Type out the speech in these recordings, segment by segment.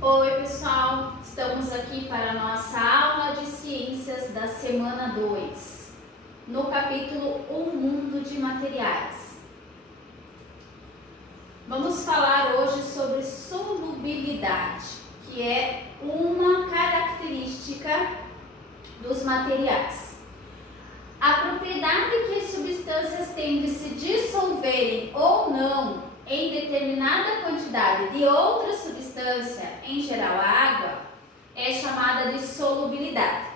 Oi pessoal, estamos aqui para a nossa aula de ciências da semana 2, no capítulo O Mundo de Materiais. Vamos falar hoje sobre solubilidade, que é uma característica dos materiais. A propriedade que as substâncias têm de se dissolverem ou não em determinada quantidade de outra substância, em geral a água, é chamada de solubilidade.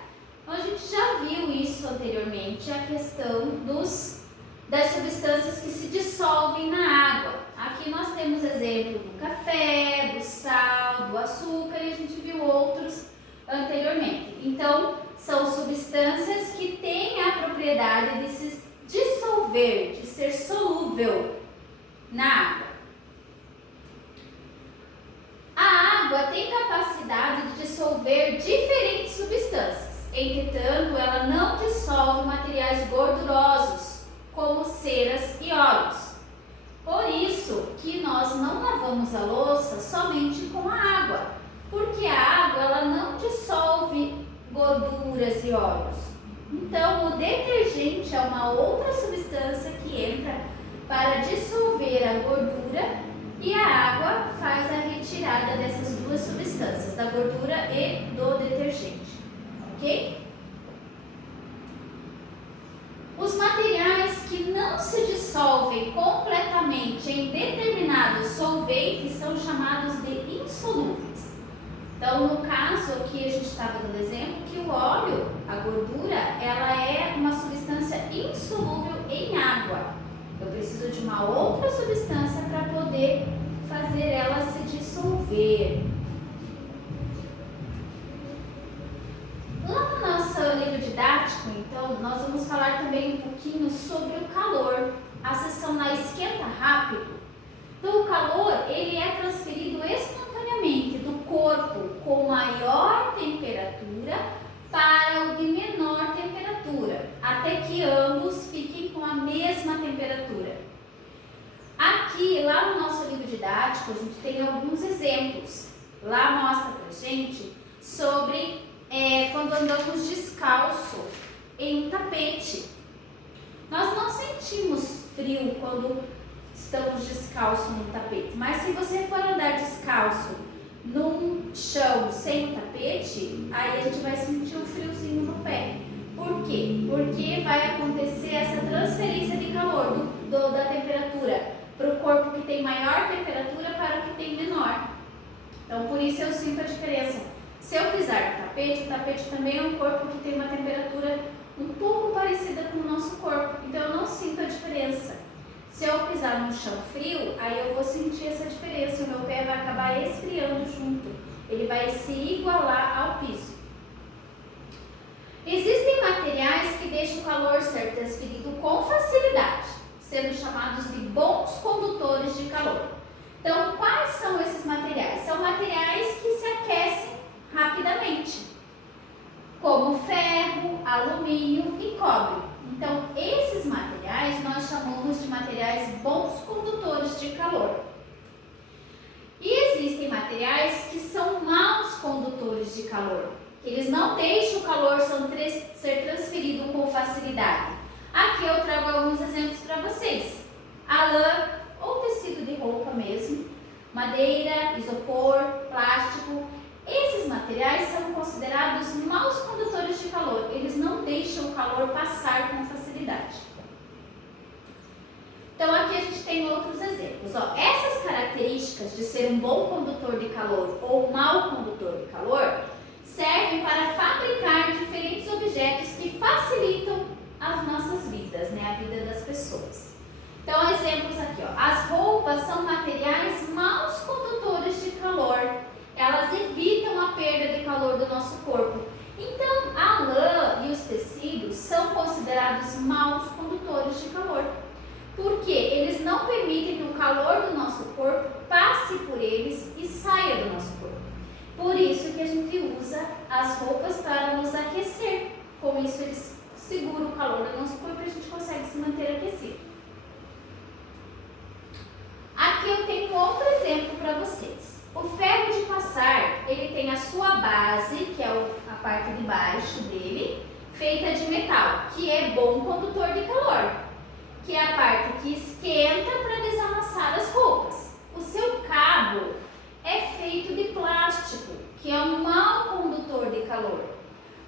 Então, a gente já viu isso anteriormente, a questão das substâncias que se dissolvem na água. Aqui nós temos exemplo do café, do sal, do açúcar e a gente viu outros anteriormente. Então, são substâncias que têm a propriedade de se dissolver, de ser solúvel na água. A água tem capacidade de dissolver diferentes substâncias, entretanto, ela não dissolve materiais gordurosos, como ceras e óleos. Por isso que nós não lavamos a louça somente com a água, porque a água ela não dissolve gorduras e óleos. Então, o detergente é uma outra substância que entra para dissolver a gordura e a água faz a retirada dessas duas substâncias, da gordura e do detergente, ok? Os materiais que não se dissolvem completamente em determinados solventes são chamados de insolúveis. Então, no caso aqui a gente estava dando exemplo que o óleo, a gordura, ela é uma substância insolúvel em água. Eu preciso de uma outra substância para poder fazer ela se dissolver. Lá no nosso livro didático, então, nós vamos falar também um pouquinho sobre o calor. A seção na esquenta rápido. Então, o calor, ele é transferido espontaneamente do corpo com maior temperatura para o de menor temperatura, até que ambos fiquem com a mesma temperatura. Aqui, lá no nosso livro didático, a gente tem alguns exemplos. Lá mostra pra gente sobre quando andamos descalço em um tapete. Nós não sentimos frio quando estamos descalço no tapete, mas se você for andar descalço num chão sem tapete, aí a gente vai sentir um friozinho no pé. Por quê? Porque vai acontecer essa transferência de calor da temperatura para o corpo que tem maior temperatura para o que tem menor. Então, por isso eu sinto a diferença. Se eu pisar no tapete, o tapete também é um corpo que tem uma temperatura um pouco parecida com o nosso corpo, então eu não sinto a diferença. Se eu pisar num chão frio, aí eu vou sentir essa diferença, o meu pé vai acabar esfriando junto, ele vai se igualar ao piso. Existem materiais que deixam o calor ser transferido com facilidade, sendo chamados de bons condutores de calor. Então, quais são esses materiais? São materiais que se aquecem rapidamente, como ferro, alumínio e cobre. Então, esses materiais nós chamamos de materiais bons condutores de calor. E existem materiais que são maus condutores de calor. Eles não deixam o calor ser transferido com facilidade. Aqui eu trago alguns exemplos para vocês. A lã ou tecido de roupa mesmo, madeira, isopor, plástico. Esses materiais são considerados maus condutores de calor. Eles não deixam o calor passar com facilidade. Então aqui a gente tem outros exemplos. Essas características de ser um bom condutor de calor ou mau condutor de calor servem para fabricar diferentes objetos que facilitam as nossas vidas, a vida das pessoas. Então, exemplos aqui, as roupas são materiais maus condutores de calor. Elas evitam a perda de calor do nosso corpo. Então, a lã e os tecidos são considerados maus condutores de calor. Porque eles não permitem que o calor do nosso corpo passe por eles e saia do nosso corpo. Por isso que a gente usa as roupas para nos aquecer. Com isso, eles seguram o calor do nosso corpo e a gente consegue se manter aquecido. para vocês. O ferro de passar, ele tem a sua base, que é a parte de baixo dele, feita de metal, que é bom condutor de calor, que é a parte que esquenta para desamassar as roupas. O seu cabo é feito de plástico, que é um mau condutor de calor,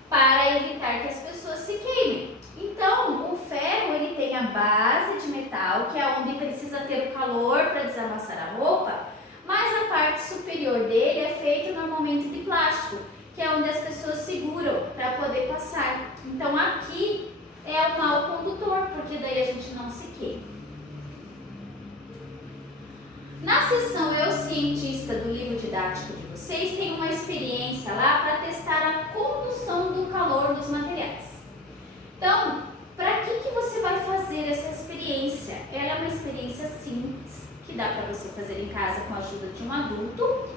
para evitar que as pessoas se queimem. Então, o ferro ele tem a base de metal, que é onde precisa ter o calor para desamassar a roupa, mas a parte superior dele é feita normalmente de plástico, que é onde as pessoas seguram para poder passar. Então, aqui é o mau condutor, porque daí a gente não se queima. Na seção Eu Cientista do livro didático de vocês, tem uma experiência lá para testar a condução do calor dos materiais. Então, para que você vai fazer essa experiência? Ela é uma experiência simples, que dá para você fazer em casa com a ajuda de um adulto.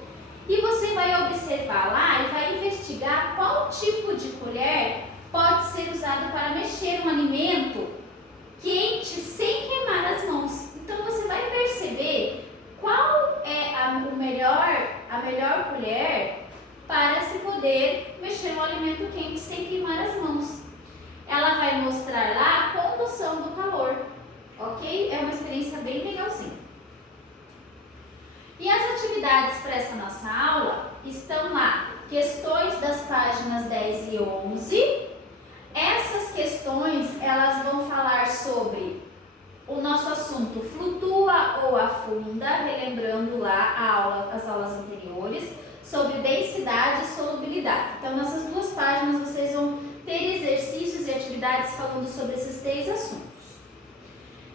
E você vai observar lá e vai investigar qual tipo de colher pode ser usado para mexer um alimento quente sem queimar as mãos. Então, você vai perceber qual é a melhor colher para se poder mexer um alimento quente sem queimar as mãos. Ela vai mostrar lá a condução do calor, ok? É uma experiência bem legalzinha. E as atividades para essa nossa aula estão lá, questões das páginas 10 e 11. Essas questões, elas vão falar sobre o nosso assunto flutua ou afunda, relembrando lá as aulas anteriores, sobre densidade e solubilidade. Então, nessas duas páginas vocês vão ter exercícios e atividades falando sobre esses três assuntos.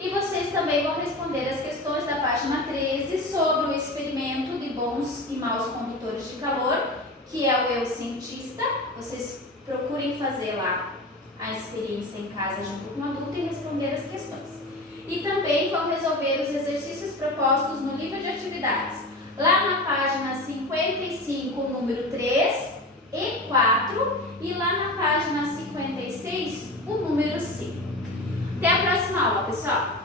E vocês também vão responder as questões da página 13 sobre o experimento de bons e maus condutores de calor, que é o Eu Cientista. Vocês procurem fazer lá a experiência em casa junto com o adulto e responder as questões. E também vão resolver os exercícios propostos no livro de atividades, lá na página 55, número 3 e 4, e lá na página 56, o número 5. Até a próxima aula, pessoal!